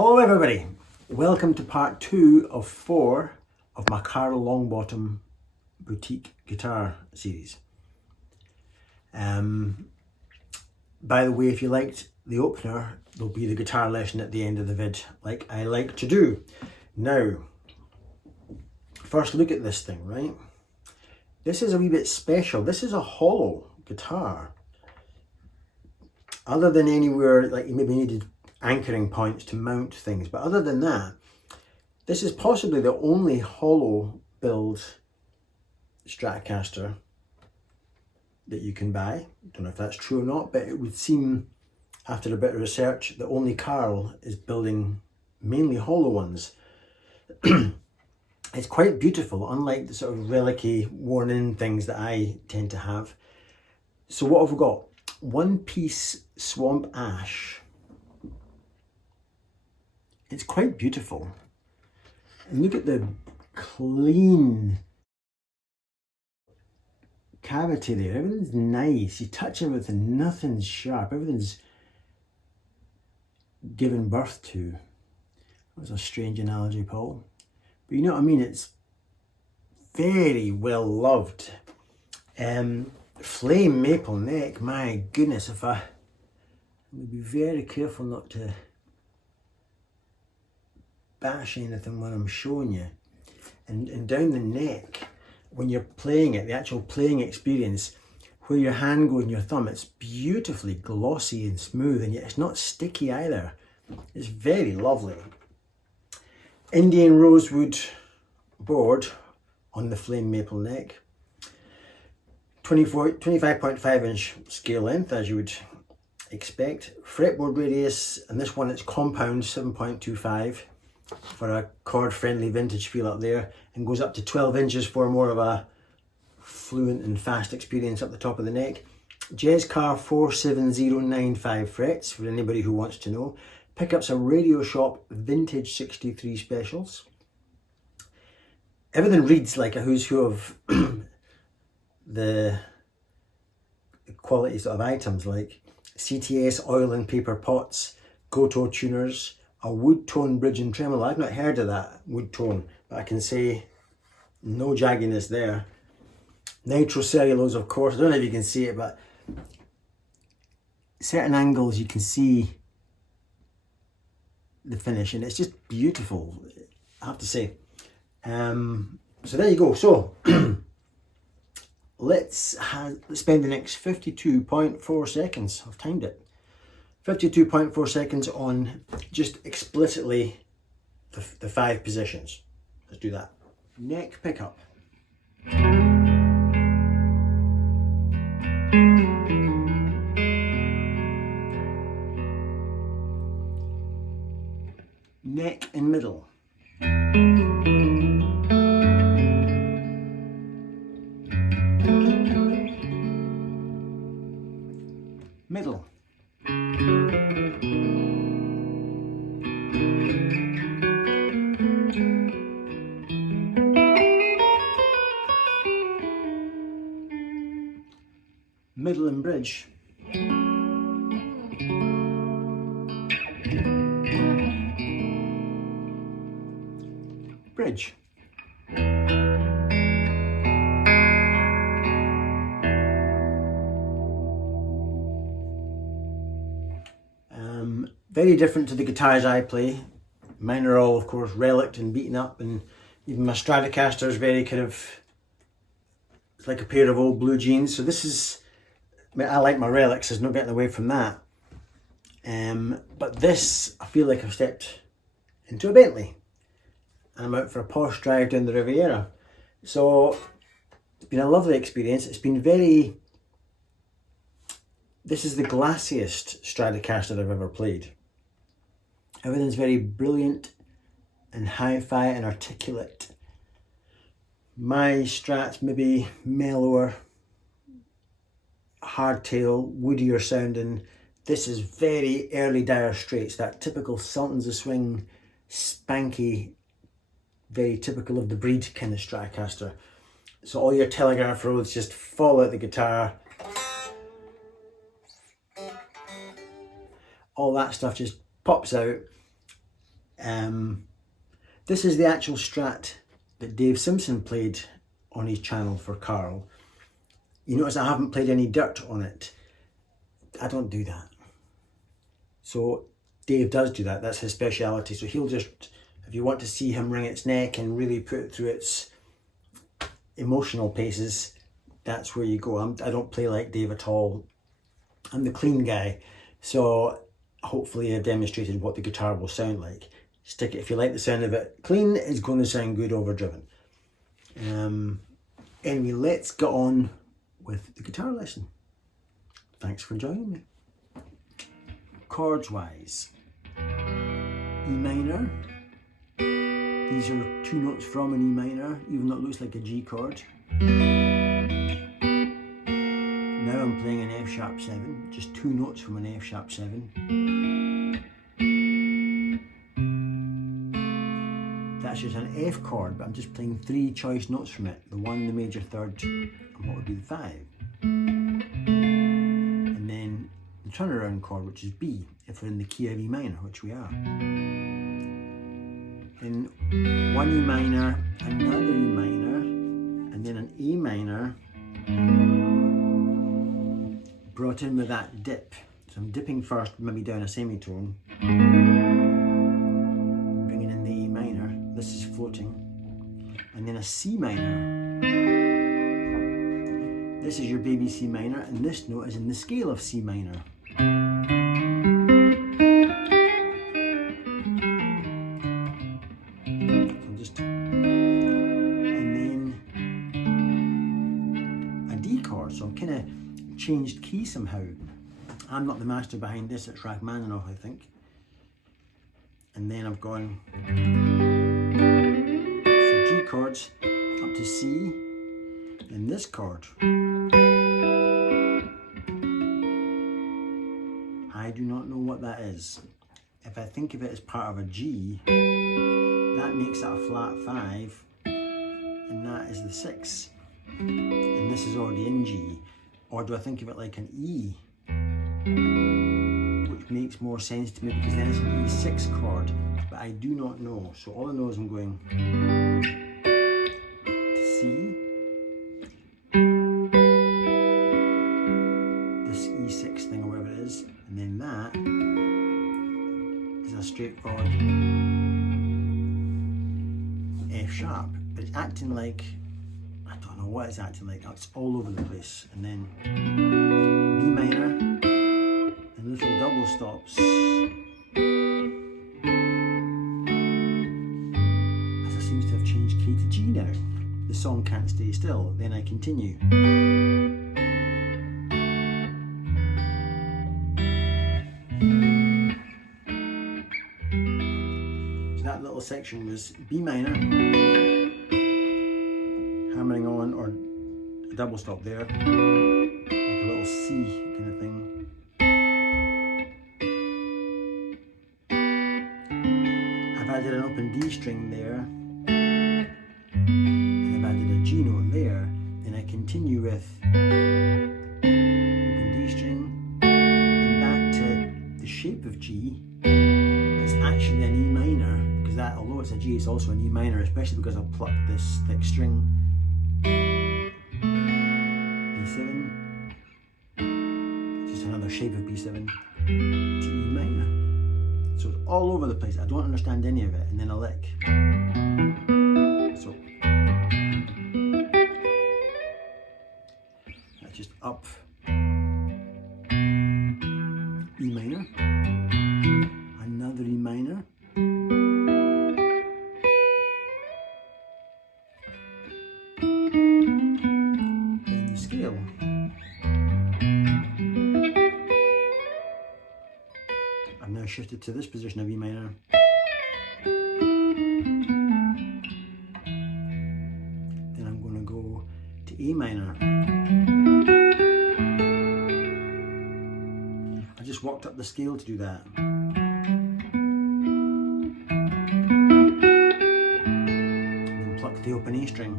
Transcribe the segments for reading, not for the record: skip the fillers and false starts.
Hello everybody, welcome to part 2 of 4 of my Karl Longbottom boutique guitar series. By the way, if you liked the opener, there'll be the guitar lesson at the end of the vid, like I like to do. Now, first look at this thing, right? This is a wee bit special. This is a hollow guitar. Other than anywhere, like you maybe needed anchoring points to mount things, but other than that, this is possibly the only hollow build Stratocaster that you can buy. Don't know if that's true or not, but it would seem after a bit of research that only Karl is building mainly hollow ones. It's quite beautiful, unlike the sort of relic-y worn in things that I tend to have. So what have we got? One piece swamp ash. It's quite beautiful. And look at the clean cavity there. Everything's nice. You touch everything, nothing's sharp. Everything's given birth to. That was a strange analogy, Paul. But you know what I mean? It's very well loved. Flame maple neck. My goodness, I would be very careful not to bash anything when I'm showing you. And down the neck, when you're playing it, the actual playing experience, where your hand goes and your thumb, it's beautifully glossy and smooth, and yet it's not sticky either. It's very lovely. Indian rosewood board on the flame maple neck. 25.5 inch scale length, as you would expect. Fretboard radius, and this one it's compound 7.25 for a chord friendly vintage feel up there, and goes up to 12 inches for more of a fluent and fast experience up the top of the neck. Jezcar 47095 frets for anybody who wants to know. Pickups are Radio Shop vintage 63 specials. Everything reads like a who's who of the quality sort of items, like CTS oil and paper pots, Goto tuners, a wood tone bridge and tremolo. I've not heard of that wood tone, but I can say no jagginess there. Nitrocellulose, of course. I don't know if you can see it, but certain angles you can see the finish, and it's just beautiful, I have to say. So there you go. So let's spend the next 52.4 seconds. I've timed it. 52.4 seconds on just explicitly the 5 positions. Let's do that. Neck pickup. Neck and middle. Middle. Middle and bridge. Bridge. Very different to the guitars I play. Mine are all, of course, relicked and beaten up, and even my Stratocaster is very kind of, it's like a pair of old blue jeans. So this is, I mean, I like my relics, there's no getting away from that. But this, I feel like I've stepped into a Bentley. I'm out for a posh drive down the Riviera. So it's been a lovely experience. It's been this is the glassiest Stratocaster I've ever played. Everything's very brilliant and hi-fi and articulate. My Strat's maybe mellower, hardtail, woodier sounding. This is very early Dire Straits, that typical Sultans of Swing, spanky, very typical of the breed kind of Stratocaster. So all your telegraph roads just fall out the guitar. All that stuff just pops out. This is the actual Strat that Dave Simpson played on his channel for Karl. You notice I haven't played any dirt on it. I don't do that. So Dave does do that. That's his speciality. So he'll just, if you want to see him wring its neck and really put it through its emotional paces, that's where you go. I don't play like Dave at all. I'm the clean guy. So hopefully I've demonstrated what the guitar will sound like. Stick it if you like the sound of it. Clean is going to sound good overdriven. Anyway, let's get on with the guitar lesson. Thanks for joining me. Chords wise, E minor. These are 2 notes from an E minor, even though it looks like a G chord. Now I'm playing an F sharp 7, just 2 notes from an F sharp 7. That's just an F chord, but I'm just playing 3 choice notes from it. The 1, the major third, and what would be the 5. And then the turnaround chord, which is B, if we're in the key of E minor, which we are. Then 1 E minor, another E minor, and then an A minor, brought in with that dip. So I'm dipping first, maybe down a semitone, bringing in the A minor. This is floating, and then a C minor. This is your baby C minor, and this note is in the scale of C minor. So just, and then a D chord. So I'm kind of changed key somehow. I'm not the master behind this. It's Rachmaninoff, I think. And then I've gone. G chords up to C, and this chord. I do not know what that is. If I think of it as part of a G, that makes it a flat 5, and that is the 6. And this is already in G. Or do I think of it like an E? Which makes more sense to me because then it's an E6 chord. But I do not know. So all I know is I'm going to C, this E6 thing or whatever it is, and then that is a straightforward F sharp. But it's acting like, I don't know what it's acting like. It's all over the place. And then B minor and little double stops. Key to G now. The song can't stay still. Then I continue. So that little section was B minor, hammering on, or a double stop there, like a little C kind of thing. I've added an open D string there. G note there, then I continue with open D string and back to the shape of G. It's actually an E minor because that, although it's a G, it's also an E minor, especially because I've plucked this thick string. B7, just another shape of B7 to E minor. So it's all over the place. I don't understand any of it, and then a lick. So just up E minor, another E minor, then the scale. I've now shifted to this position of E minor. Then I'm going to go to A minor. Just walked up the scale to do that. Then plucked the open A string.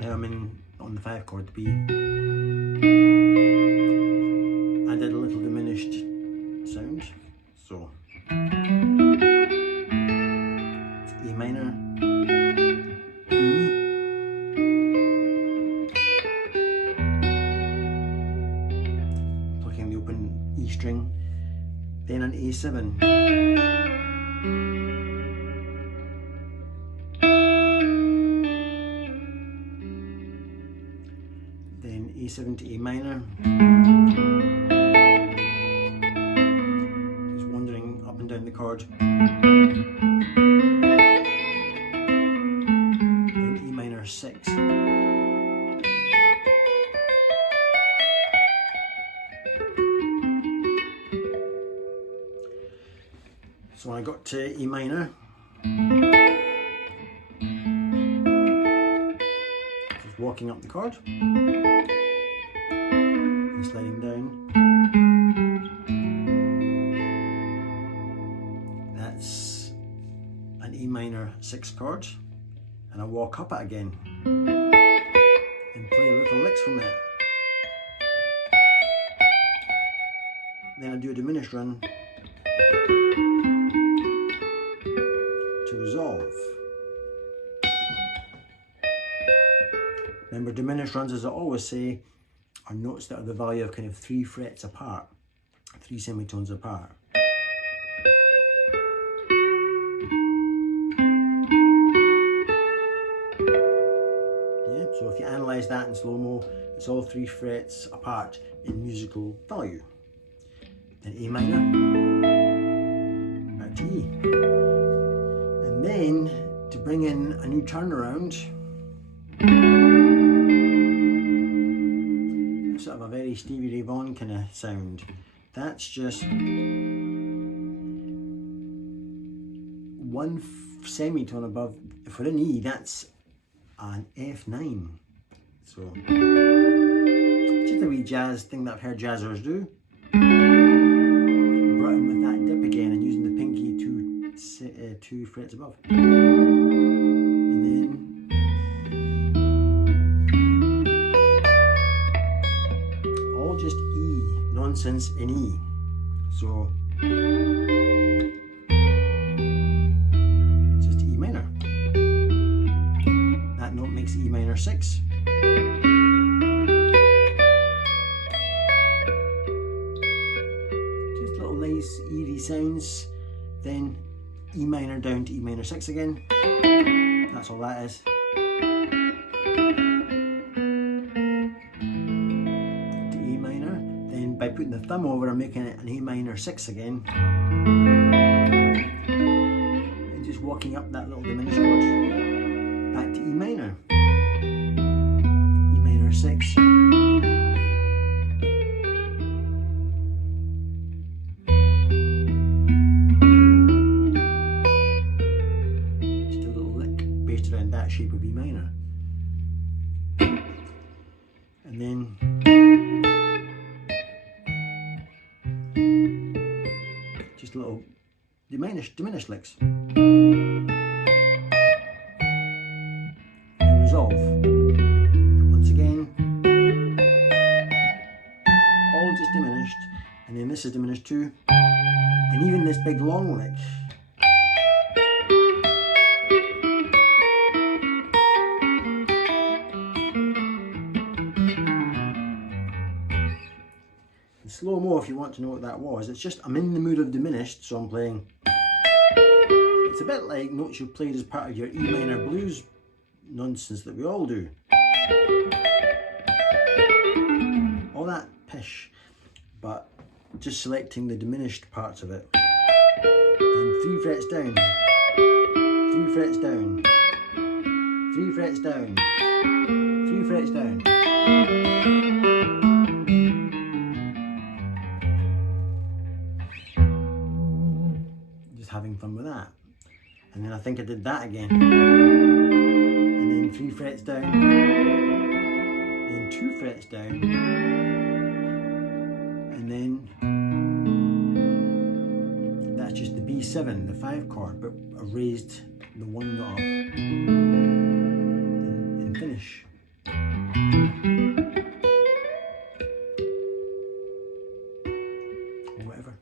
Now I'm on the 5 chord, the B. I did a little diminished diminished sound. So it's E minor, E, plucking the open E string, then an A7. Then A7 to A minor. Just wandering up and down the chord. Then E minor 6. So when I got to E minor, just walking up the chord and sliding down. That's an E minor 6 chord, and I walk up it again and play little licks from it. Then I do a diminished run to resolve. Remember, diminished runs, as I always say, are notes that are the value of kind of 3 frets apart, 3 semitones apart. Yeah, so if you analyse that in slow-mo, it's all 3 frets apart in musical value. Then A minor, back to E. And then, to bring in a new turnaround, sort of a very Stevie Ray Vaughan kind of sound. That's just 1 semitone above. If we're in E, that's an F9. So, just a wee jazz thing that I've heard jazzers do. Brought in with that dip again and using the pinky 2 frets above. And then all just E, nonsense in E. So it's just E minor. That note makes E minor 6. Just little nice eerie sounds. Then E minor down to E minor 6 again. That's all that is. To E minor. Then by putting the thumb over, I'm making it an A minor 6 again. And just walking up that little diminished chord. Back to E minor. E minor 6. Shape of E minor, and then just little diminished licks and resolve once again, all just diminished, and then this is diminished too, and even this big long lick. Slow-mo, if you want to know what that was, it's just I'm in the mood of diminished, so I'm playing. It's a bit like notes you played as part of your E minor blues nonsense that we all do. All that pish, but just selecting the diminished parts of it. And 3 frets down, 3 frets down, 3 frets down, 3 frets down. Having fun with that, and then I think I did that again, and then 3 frets down, then 2 frets down, and then that's just the B7, the 5 chord, but I raised the 1 note up and finish. or whatever.